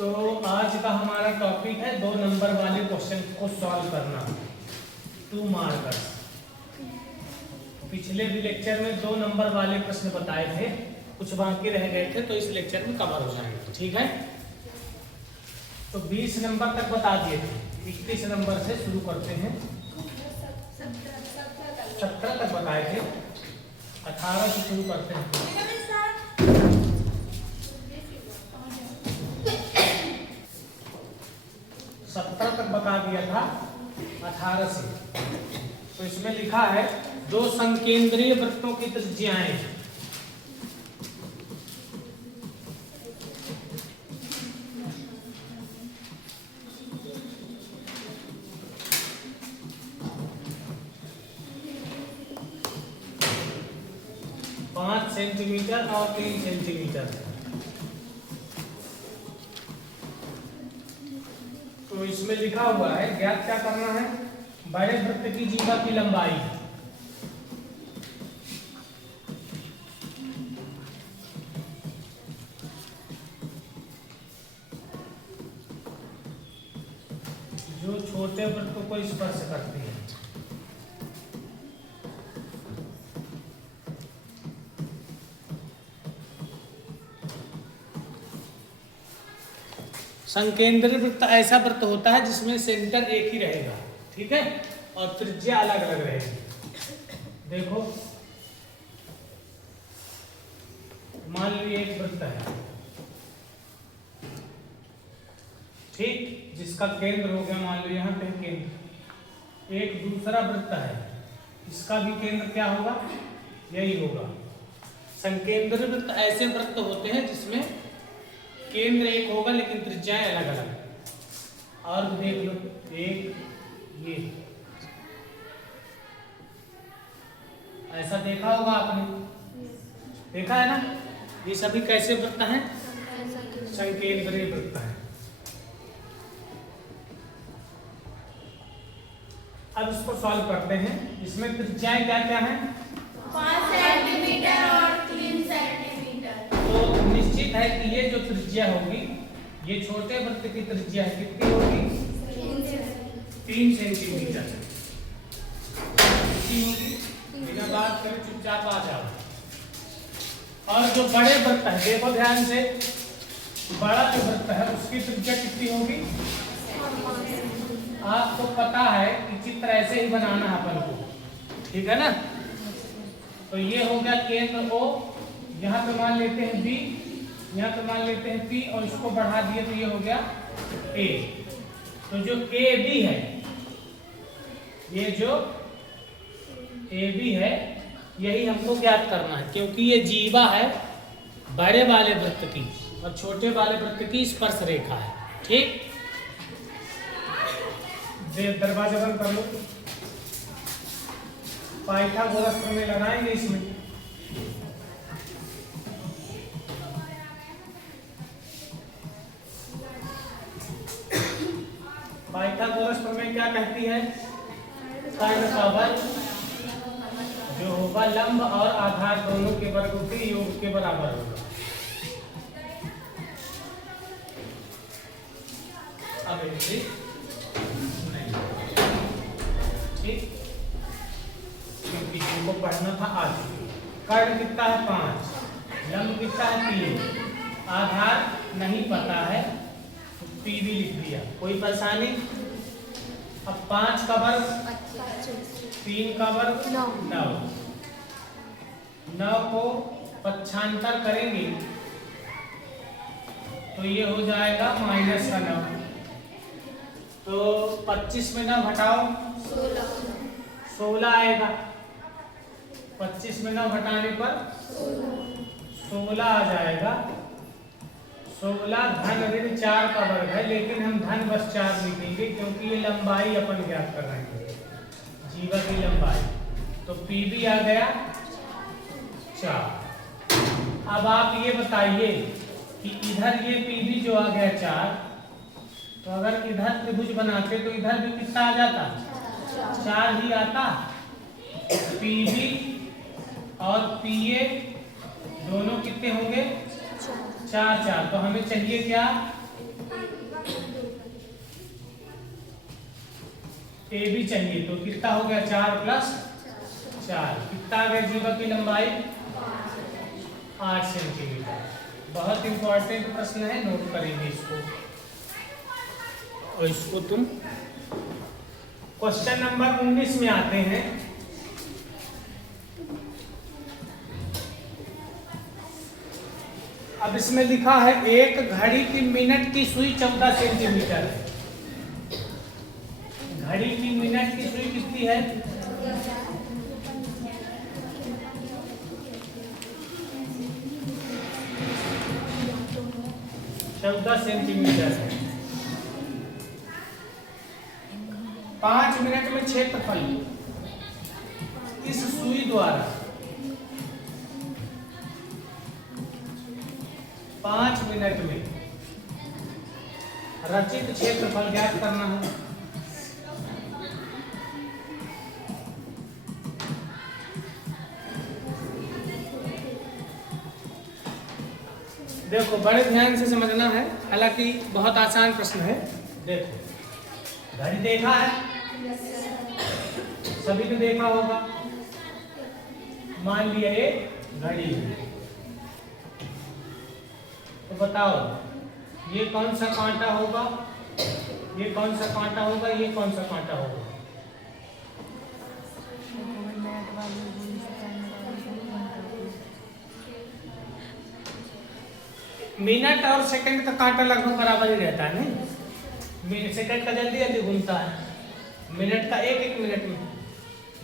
तो आज का हमारा टॉपिक है 2 नंबर वाले क्वेश्चन को सॉल्व करना, 2 मार्कर्स। पिछले भी लेक्चर में 2 नंबर वाले प्रश्न बताए थे, कुछ बाकी रह गए थे तो इस लेक्चर में कवर हो जाएंगे। ठीक है, तो 20 नंबर तक बता दिए थे, 21 नंबर से शुरू करते हैं। 17 तक बताए थे, 18 से शुरू करते हैं। 17 तक बता दिया था, 18 से। तो इसमें लिखा है 2 संकेंद्रीय वृत्तों की त्रिज्याएं पाँच सेंटीमीटर और 3 सेंटीमीटर। तो इसमें लिखा हुआ है ज्ञात क्या करना है, बड़े वृत्त की जीवा की लंबाई। जो छोटे वृत्त को स्पर्श करती है। संकेंद्रीय वृत्त ऐसा वृत्त होता है जिसमें सेंटर एक ही रहेगा, ठीक है, और त्रिज्या अलग अलग रहेगी। देखो, मान लीजिए एक वृत्त है, ठीक, जिसका केंद्र हो गया, मान लो यहाँ पे केंद्र। एक दूसरा वृत्त है, इसका भी केंद्र क्या होगा, यही होगा। संकेंद्रीय वृत्त ऐसे वृत्त होते हैं जिसमें केंद्र एक होगा लेकिन त्रिज्याएं अलग अलग। और देख लो, एक ये ऐसा देखा होगा आपने, देखा है ना। ये सभी कैसे वृत्त हैं, संकेंद्रीय वृत्त हैं। अब इसको सॉल्व करते हैं। इसमें त्रिज्याएं क्या क्या हैं, 5 सेंटीमीटर और 3 सेंटीमीटर। तो निश्चित है कि ये जो त्रिज्या होगी, ये छोटे वृत्त की त्रिज्या कितनी होगी, 3 सेंटीमीटर कितनी होगी। बिना बात करे चुपचाप आ जाओ। और जो बड़े वृत्त है, देखो ध्यान से, बड़ा जो वृत्त है उसकी त्रिज्या कितनी होगी। आपको पता है कि चित्र ऐसे ही बनाना है अपन को, ठीक है ना। तो ये हो गया केंद्र O, यहाँ पे मान लेते हैं B, यहाँ पे मान लेते हैं P, और इसको बढ़ा दिए तो ये हो गया A। तो जो AB है, ये जो AB है, यही हमको ज्ञात करना है, क्योंकि ये जीवा है बड़े वाले वृत्त की और छोटे वाले वृत्त की स्पर्श रेखा है। ठीक, दरवाजा बंद कर लो। पाइथागोरस प्रमेय लगाएंगे इसमें। पाइथागोरस प्रमेय क्या कहती है, कर्ण का वर्ग जो होगा लंब और आधार दोनों के वर्गों के योग के बराबर होगा। अब नहीं, ठीक, क्योंकि हमको पढ़ना था आज। कर्ण कितना है, 5, लंब कितना है, 3, आधार नहीं पता है, पी भी लिख दिया, कोई परेशानी। अब 5 का वर्ग 3 का वर्ग 9, 9 को पक्षांतर करेंगे तो ये हो जाएगा माइनस का 9। तो 25 में 9 घटाओ, 16 आएगा। 25 में 9 घटाने पर 16 आ जाएगा। 16 धन ऋण 4 का वर्ग है, लेकिन हम धन बस 4 लिखेंगे क्योंकि ये लंबाई अपन ज्ञात कर रहे हैं, जीवा की लंबाई। तो पी भी आ गया 4। अब आप ये बताइए कि इधर ये पी भी जो आ गया 4, तो अगर इधर त्रिभुज बनाते तो इधर भी कितना आ जाता, 4 ही आता। पी बी और पी ए दोनों कितने होंगे, 4 4। तो हमें चाहिए क्या, ए बी चाहिए, तो कितना हो गया 4 + 4, कितना आ गया जीवा की लंबाई 8 सेंटीमीटर। बहुत इंपॉर्टेंट प्रश्न है, नोट करेंगे इसको। और इसको तुम क्वेश्चन नंबर 19 में आते हैं। अब इसमें लिखा है एक घड़ी की मिनट की सुई 14 सेंटीमीटर है। घड़ी की मिनट की सुई कितनी है? 14 सेंटीमीटर है। 5 मिनट में क्षेत्रफल इस सुई द्वारा 5 मिनट में रचित क्षेत्रफल ज्ञात करना है। देखो बड़े ध्यान से समझना है, हालांकि बहुत आसान प्रश्न है। देखो घड़ी देखा है, सभी ने देखा होगा। मान लिया ये घड़ी है, तो बताओ ये कौन सा कांटा होगा, ये कौन सा कांटा होगा, ये कौन सा कांटा होगा? मिनट और सेकंड का कांटा लगभग बराबर ही रहता है, नहीं? सेकंड का जल्दी जल्दी घूमता है, मिनट का एक मिनट में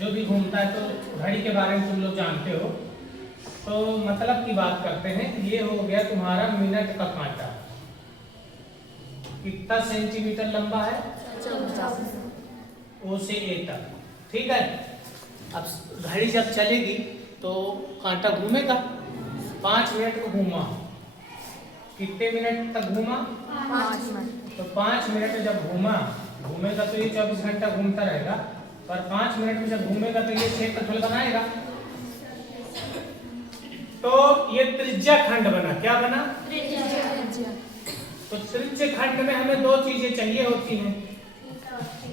जो भी घूमता है। तो घड़ी के बारे में तुम लोग जानते हो, तो मतलब की बात करते हैं। ये हो गया तुम्हारा मिनट का कांटा, कितना सेंटीमीटर लंबा है? O से A तक, ठीक है। अब घड़ी जब चलेगी तो कांटा घूमेगा। 5 मिनट को घूमा, कितने मिनट तक घूमा? 5 मिनट। तो 5 मिनट में जब घूमेगा तो ये 24 घंटा घूमता रहेगा, पर 5 मिनट में जब घूमेगा तो ये क्षेत्रफल बनाएगा। तो ये त्रिज्या खंड बना। क्या बना? तो त्रिज्या खंड में हमें 2 चीजें चाहिए होती हैं।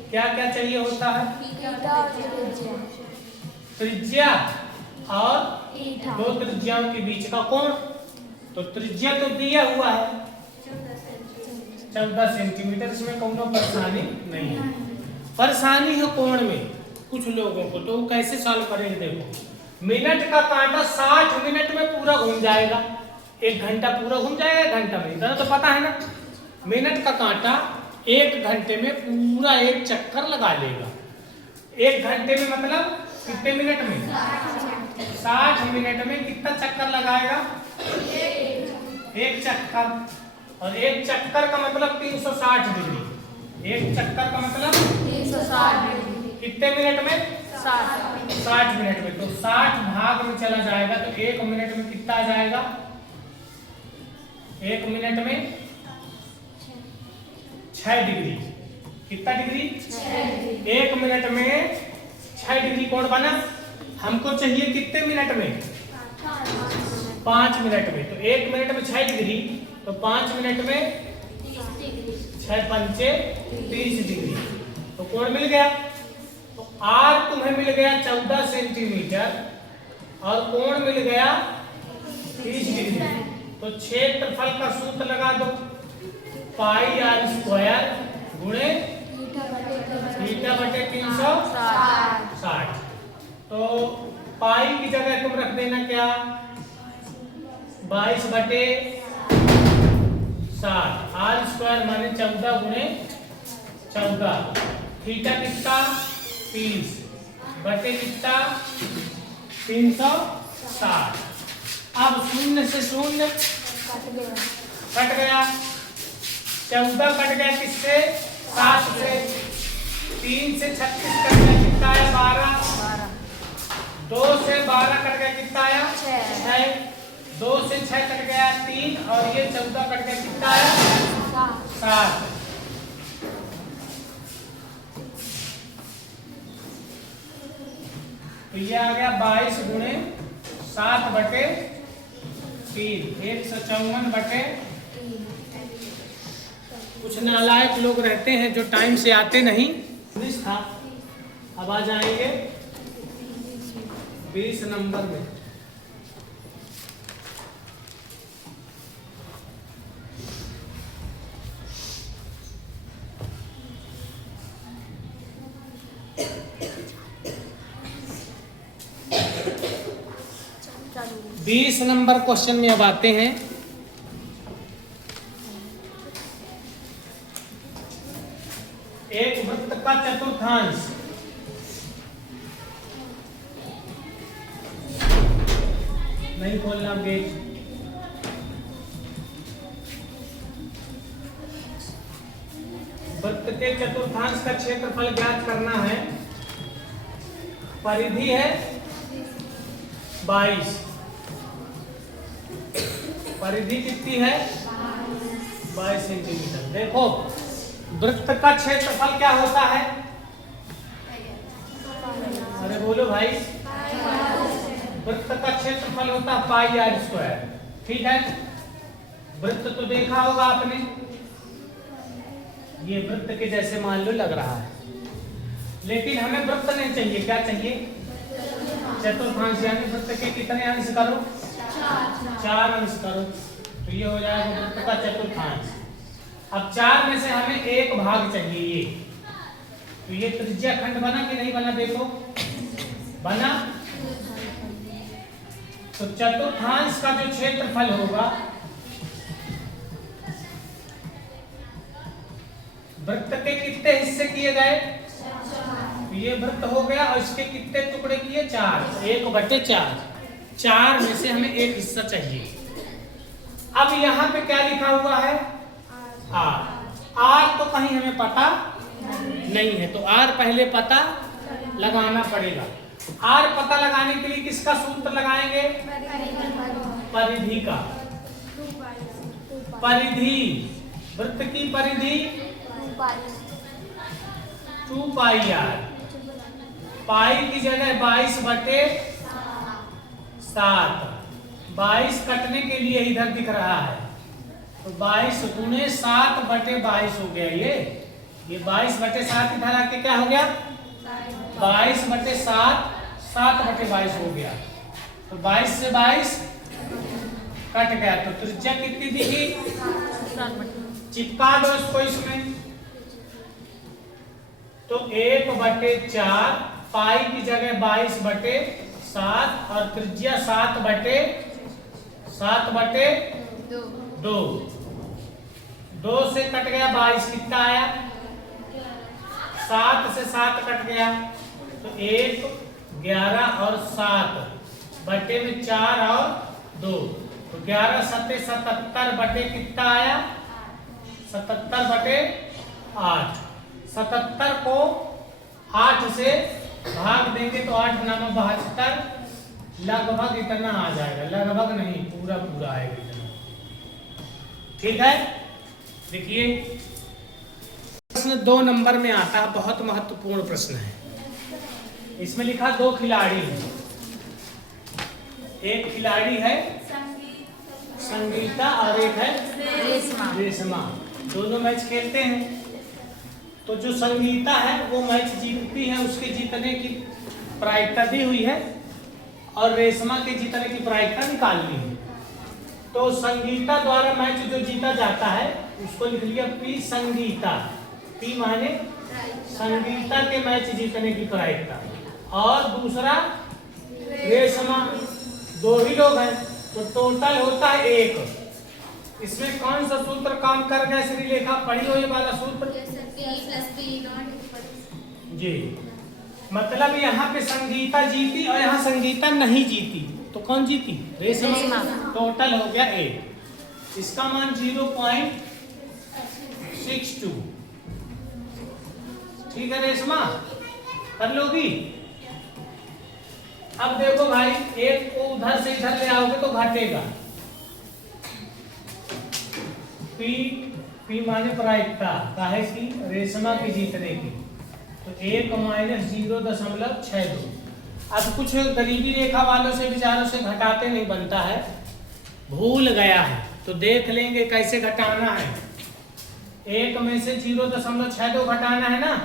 क्या क्या चाहिए होता है? त्रिज्या और 2 त्रिज्याओं के बीच का कोण। तो त्रिज्या तो दिया हुआ है 14 सेंटीमीटर, इसमें कोनो परेशानी नहीं है। परेशानी है कोण में कुछ लोगों को, तो कैसे सॉल्व करेंगे? देखो मिनट का कांटा 60 मिनट में पूरा घूम जाएगा, 1 घंटा पूरा घूम जाएगा 1 घंटा में, इतना तो पता है ना। मिनट का कांटा 1 घंटे में पूरा 1 चक्कर लगा लेगा। 1 घंटे में मतलब कितने मिनट में? 60 मिनट में कितना चक्कर लगाएगा? 1 चक्कर। और 1 चक्कर का मतलब 360 डिग्री। 1 चक्कर का मतलब 360 डिग्री। कितने मिनट में? 60 मिनट में। तो 60 भाग में चला जाएगा तो 1 मिनट में कितना आ जाएगा? 1 मिनट में 6 डिग्री। कितना डिग्री? 1 मिनट में 6 डिग्री कोण बना। हमको चाहिए कितने मिनट में? 5 मिनट में। तो 1 मिनट में 6 डिग्री, तो 5 मिनट में 6 पंचे 30 डिग्री, तो कोण मिल गया। तो आर तुम्हें मिल गया 14 सेंटीमीटर और कोण मिल गया 30 डिग्री। तो क्षेत्रफल का सूत्र लगा दो, पाई आर स्क्वायर गुणे थीटा बटे 360। तो पाई की जगह तुम रख देना क्या? 22 बटे 60। आर स्क्वायर माने 14 गुणे 14। थीटा कितना? 30 बटे कितना? 360। अब 0 से 0 कट गया। 14 कट गया किससे? 7 से। 3 से 36 कट गया, कितना आया? 12। 2 से 12 कट गया, कितना आया? 6। 2 से 6 कट गया 3, और ये 14 कट गया, कितना आया? 7। तो ये आ गया 22 गुणे 7 बटे 3, 154 बटे। कुछ नालायक लोग रहते हैं जो टाइम से आते नहीं। था अब आ जाएंगे 20 नंबर में। चालू। 20 नंबर क्वेश्चन में अब आते हैं। एक वृत्त का चतुर्थांश नहीं खोलना गेट। वृत्त के चतुर्थांश का क्षेत्रफल ज्ञात करना है। परिधि है 22। परिधि कितनी है? 22 सेंटीमीटर। देखो वृत्त का क्षेत्रफल क्या होता है? अरे बोलो भाई। वृत्त का क्षेत्रफल होता है पाई आर स्क्वायर। ठीक है, वृत्त तो देखा होगा आपने, ये वृत्त के जैसे मान लो लग रहा है, लेकिन हमें वृत्त नहीं चाहिए। क्या चाहिए? चतुर्थांश। यानी वृत्त के कितने अंश करो? 4 अंश करो, तो ये हो जाएगा वृत्त का चतुर्थांश। अब 4 में से हमें एक भाग चाहिए ये, तो ये त्रिज्या खंड बना कि नहीं बना? देखो बना। तो चतुर्थांश का जो क्षेत्रफल होगा, वृत्त के कितने हिस्से किए गए? तो ये वृत्त हो गया और इसके कितने टुकड़े किए? 4। 1/4। 4 में से हमें एक हिस्सा चाहिए। अब यहाँ पे क्या लिखा हुआ है? आर तो कहीं हमें पता नहीं है, तो आर पहले पता लगाना पड़ेगा। आर पता लगाने के लिए किसका सूत्र लगाएंगे? परिधि का। परिधि, वृत्त की परिधि 2 पाई आर। पाई की जगह 22/7। 22 कटने के लिए इधर दिख रहा है, तो 22 गुणे 7/22 हो गया। ये 22/7 इधर आके क्या हो गया? 22/7, 7/22 हो गया। तो 22 से 22 कट गया, तो त्रिज्या कितनी दिखी? चिपका दो इसको इसमें। तो 1/4 पाई की जगह 22/7 और त्रिज्या 7/2। 2 से कट गया 22, कितना आया? 7 से 7 कट गया, तो 1, 11 और 7 बटे में 4 और 2, तो 11 7 77 बटे कितना आया? 77/8। 77 को 8 से भाग देंगे तो 8 9 72, लगभग इतना आ जाएगा। लगभग नहीं, पूरा पूरा आएगा इतना। ठीक है, देखिए प्रश्न 2 नंबर में आता है, बहुत महत्वपूर्ण प्रश्न है। इसमें लिखा 2 खिलाड़ी हैं। एक खिलाड़ी है संगीता और एक है रेशमा। दोनों मैच खेलते हैं। तो जो संगीता है वो मैच जीतती है, उसके जीतने की प्रायिकता दी हुई है, और रेशमा के जीतने की प्रायिकता निकालनी है। तो संगीता द्वारा मैच जो जीता जाता है उसको लिख लिया पी संगीता। पी माने संगीता के मैच जीतने की प्रायिकता, और दूसरा रेशमा। 2 ही लोग हैं, तो टोटल होता है 1। इसमें कौन सा सूत्र काम कर गया? श्रीलेखा पढ़ी हो ये वाला सूत्र जी। मतलब यहाँ पे संगीता जीती और यहाँ संगीता नहीं जीती, तो कौन जीती? रेशमा। टोटल हो गया 1। इसका मान 0.62। ठीक है रेशमा, कर लोगी? अब देखो भाई, 1 को उधर से इधर ले आओगे तो घटेगा। पी माने प्रायिकता काहे की? रेशमा की जीतने की। तो 1 - 0.62। अब कुछ गरीबी रेखा वालों से बेचारों से घटाते नहीं बनता है, भूल गया है, तो देख लेंगे कैसे घटाना है। 1 में से 0.62 घटाना है ना,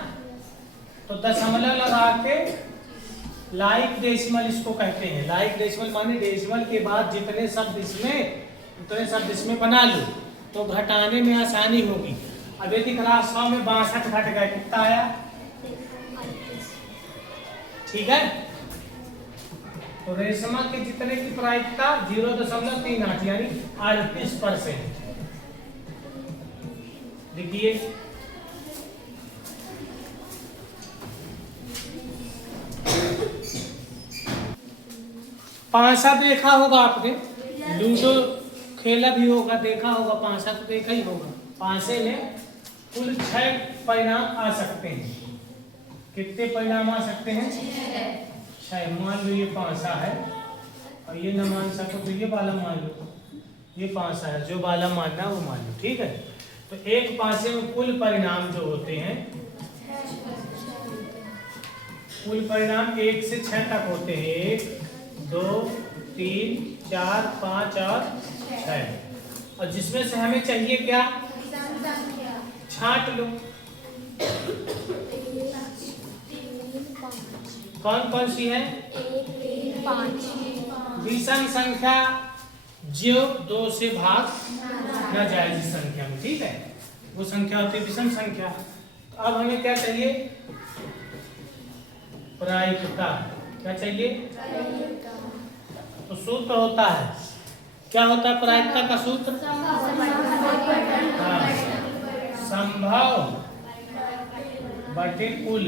तो दशमलव लगा के लाइक डेसिमल इसको कहते हैं। लाइक डेसिमल माने डेसिमल के बाद जितने शब्द इसमें उतने शब्द इसमें बना लो तो घटाने में आसानी होगी। अब ये दिख रहा 100 में 62 घट गया, कितना आया? ठीक है, तो रेशमा के जितने की प्रायिकता 0.38 यानी 38%। देखिए पांसा देखा होगा आपने, लूडो खेला भी होगा, देखा होगा, पांसा तो देखा ही होगा। पांसे में कुल 6 परिणाम आ सकते हैं। कितने परिणाम आ सकते हैं? 6। मान लो ये पांसा है और ये न मान सको तो ये वाला मान लो, ये पांसा है, जो वाला मानना वो मान लो। ठीक है, तो एक पांसे में कुल परिणाम जो होते हैं, कुल परिणाम 1 से 6 तक होते हैं। 1 2 3 4 5 और 6। और जिसमें से हमें चाहिए क्या? छांट लो कौन कौन सी है? 1 5 विषम संख्या जो 2 से भाग न जाए जिस संख्या में, ठीक है, वो संख्या होती है विषम संख्या। तो अब हमें क्या चाहिए? प्रायिकता। क्या चाहिए? तो सूत्र होता है, क्या होता है प्रायिकता का सूत्र? हाँ, संभव बटे कुल।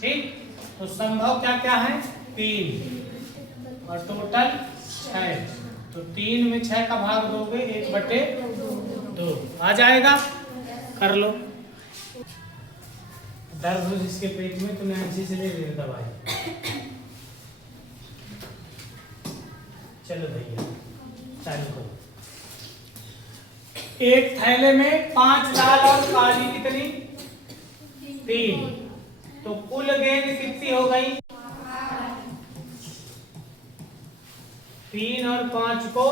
ठीक, तो संभव क्या क्या है? 3 और टोटल 6। तो 3 में 6 का भाग दोगे 1/2 आ जाएगा। कर लो। दर्द हो जिसके पेट में तो नैन्सी से ले ले दवाई। चलो भैया चालू करो। एक थैले में 5 लाल और काली कितनी? 3। तो कुल गेंद कितनी हो गई? 3 और 5 को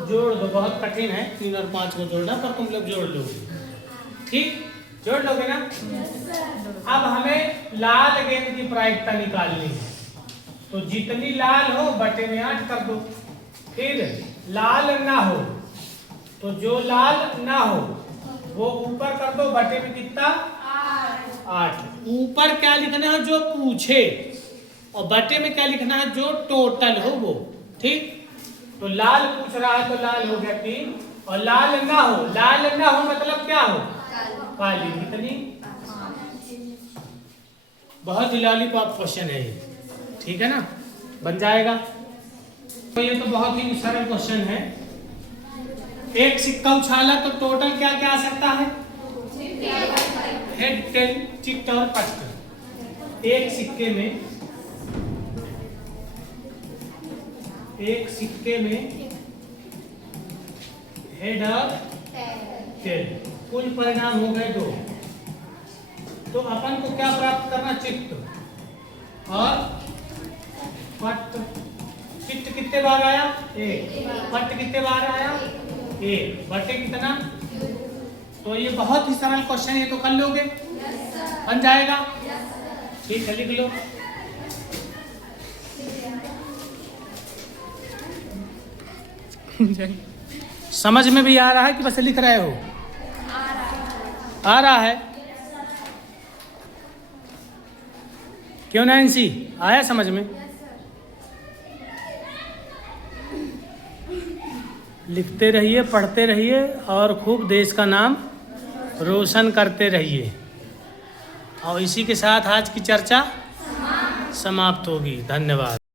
जोड़ दो। बहुत कठिन है 3 और 5 को जोड़ना, पर तुम लोग जोड़ लो। ठीक, जोड़ लोगे ना? अब हमें लाल गेंद की प्रायिकता निकालनी है। तो जितनी लाल हो बटे में 8 कर दो। फिर लाल ना हो तो जो लाल ना हो वो ऊपर कर दो, बटे में कितना? 8। ऊपर क्या लिखना है? जो पूछे, और बटे में क्या लिखना है? जो टोटल हो वो। ठीक, तो लाल पूछ रहा है तो लाल हो गया 3, और लाल ना हो, लाल ना हो मतलब क्या हो? काली कितनी? बहुत ही लॉलीपॉप क्वेश्चन है ये, ठीक है ना? बन जाएगा। तो ये तो बहुत ही सरल क्वेश्चन है। एक सिक्का उछाला तो टोटल क्या क्या आ सकता है? हेड, टेल, चिट और पस्ट। एक सिक्के में हेड और टेल, कुल परिणाम हो गए 2। तो अपन को क्या प्राप्त करना? चित्त और पट। चित्त कितने बार आया? 1। पट कितने बार आया? 1। बटे कितना? तो ये बहुत ही सरल क्वेश्चन है, तो कर लोगे? बन जाएगा। ठीक है, लिख लो। समझ में भी आ रहा है कि बस लिख रहे हो? आ रहा है। क्यों नैन्सी, आया समझ में? लिखते रहिए, पढ़ते रहिए और खूब देश का नाम रोशन करते रहिए। और इसी के साथ आज की चर्चा समाप्त होगी। धन्यवाद।